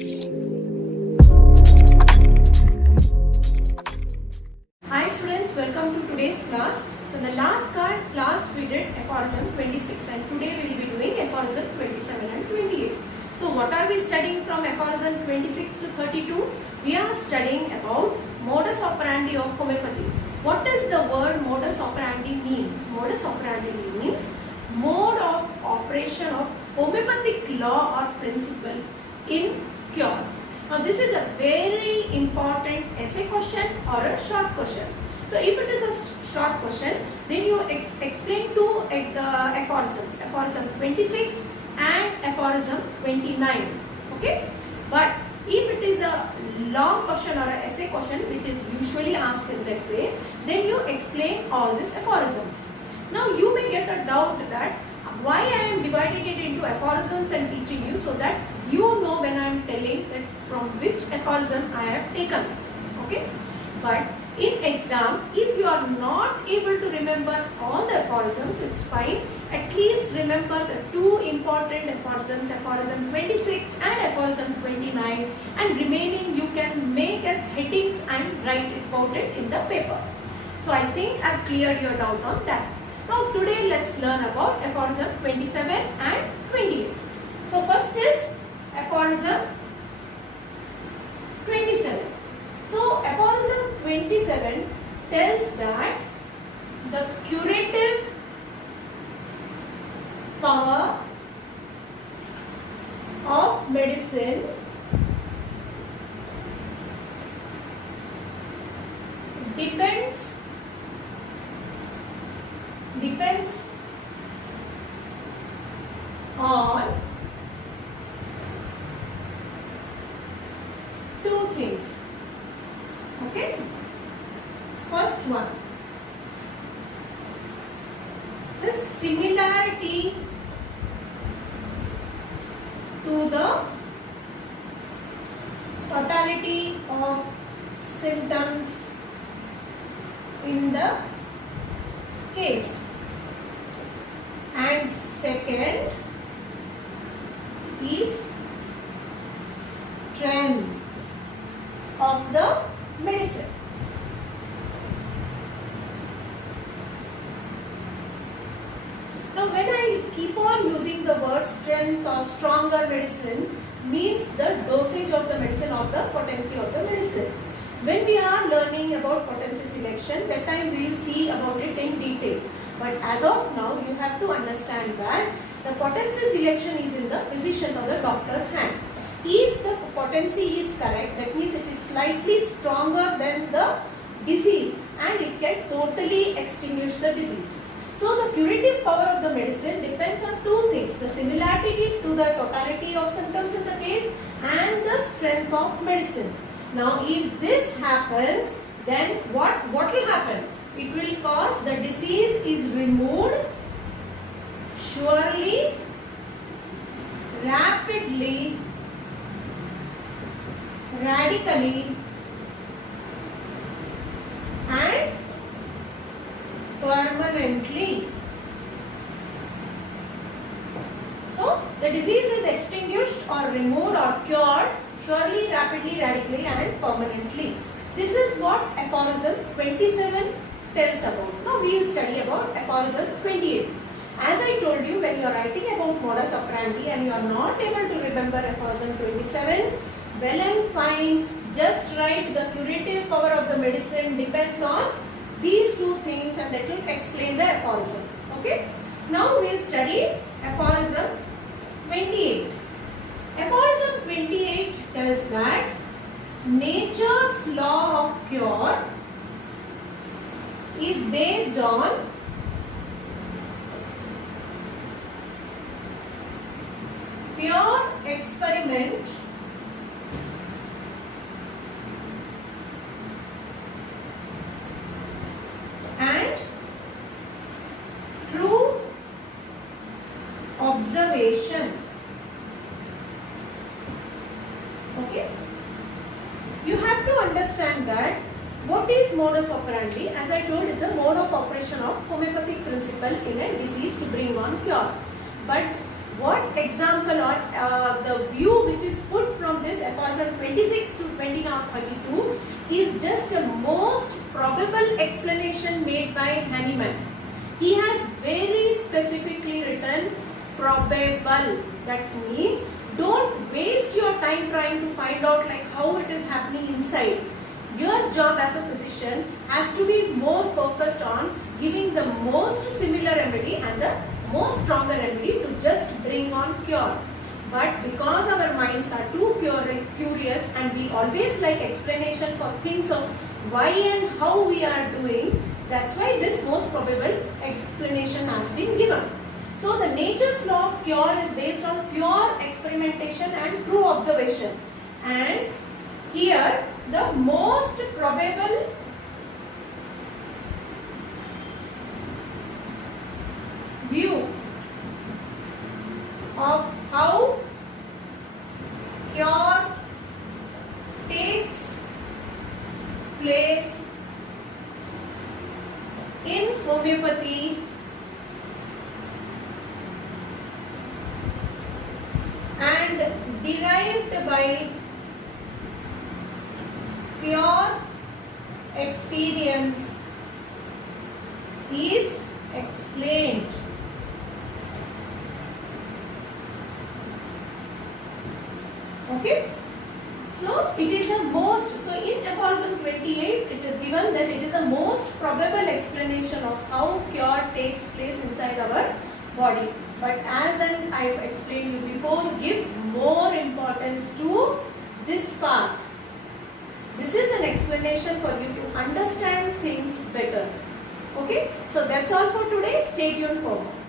Hi students, welcome to today's class. So in the last class we did Aphorism 26 and today we will be doing Aphorism 27 and 28. So what are we studying from Aphorism 26 to 32? We are studying about Modus Operandi of homeopathy. What does the word Modus Operandi mean? Modus Operandi means mode of operation of homeopathic law or principle in cure. Now this is a very important essay question or a short question. So if it is a short question, then you explain two aphorisms, Aphorism 26 and Aphorism 29. Okay? But if it is a long question or an essay question which is usually asked in that way, then you explain all these aphorisms. Now you may get a doubt that why I am dividing it into aphorisms and teaching you, so that you know when I am telling that from which aphorism I have taken. Okay? But in exam, if you are not able to remember all the aphorisms, it's fine. At least remember the two important aphorisms, Aphorism 26 and Aphorism 29, and remaining you can make as headings and write about it in the paper. So I think I've cleared your doubt on that. Now today let's learn about Aphorism 27 and 28. So first is Aphorism 27. So Aphorism 27 tells that the curative power of medicine depends on two things. Okay? First one, the similarity to the totality of symptoms in the case. And second is strength of the medicine. Now when I keep on using the word strength or stronger medicine, means the dosage of the medicine or the potency of the medicine. When we are learning about potency selection, that time we will see about it in detail. But as of now, you have to understand that the potency selection is in the physician's or the doctor's hand. If the potency is correct, that means it is slightly stronger than the disease and it can totally extinguish the disease. So the curative power of the medicine depends on two things, the similarity to the totality of symptoms in the case and the strength of medicine. Now if this happens, then what will happen? It will cause the disease is removed surely, rapidly, radically and permanently. So the disease is extinguished or removed or cured surely, rapidly, radically and permanently. This is what Aphorism 27 tells about. Now we will study about Aphorism 28. As I told you, when you are writing about Modus Operandi and you are not able to remember Aphorism 27, well and fine, just write the curative power of the medicine depends on these two things and that will explain the aphorism. Okay? Now we will study Aphorism 28. Aphorism 28 tells that nature's law of cure is based on pure experiment and true observation. Okay? You have to understand that what is modus operandi? As I told, it's a mode of operation of homeopathic principle in a disease to bring on cure. But what example or the view which is put from this 26 to 32 is just a most probable explanation made by Hahnemann. He has very specifically written probable. That means don't waste your time trying to find out like how it is happening inside. Your job as a physician has to be more focused on giving the most similar remedy and the most stronger remedy to just bring on cure. But because our minds are too curious and we always like explanation for things of why and how we are doing, that's why this most probable explanation has been given. So the nature's law of cure is based on pure experimentation and true observation. And here the most probable view of how cure takes place in homeopathy and derived by pure experience is explained. Okay, so it is the most, so in aphorism 28 it is given that it is the most probable explanation of how cure takes place inside our body. But as I have explained you before, give more importance to this part. This is an explanation for you to understand things better. Okay, so that's all for today. Stay tuned for more.